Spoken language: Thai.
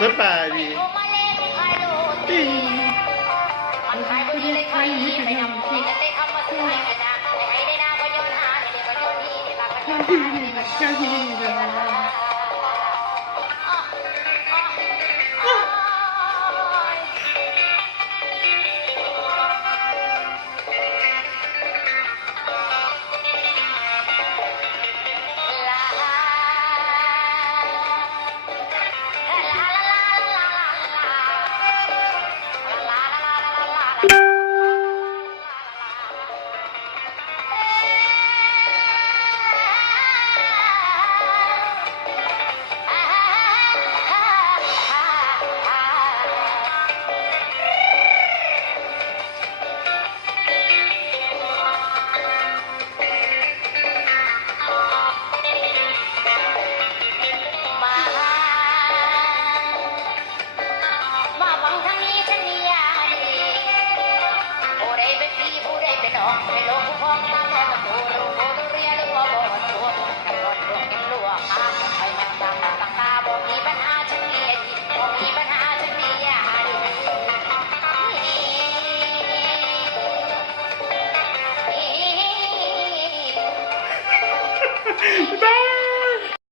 สบายดีปิ้งมันขายบดีเลยขายดีไปนำที่กันได้คำว่าซื้อให้ได้นาให้ได้นาก็ย้อนหาเด็กก็ย้อนที่หลักก็ย้อนหาเด็กก็ย้อนที่มาฟังทางนี้ฉันมียาดีผู้ใดเป็นพี่ผู้ใดเป็นน้อง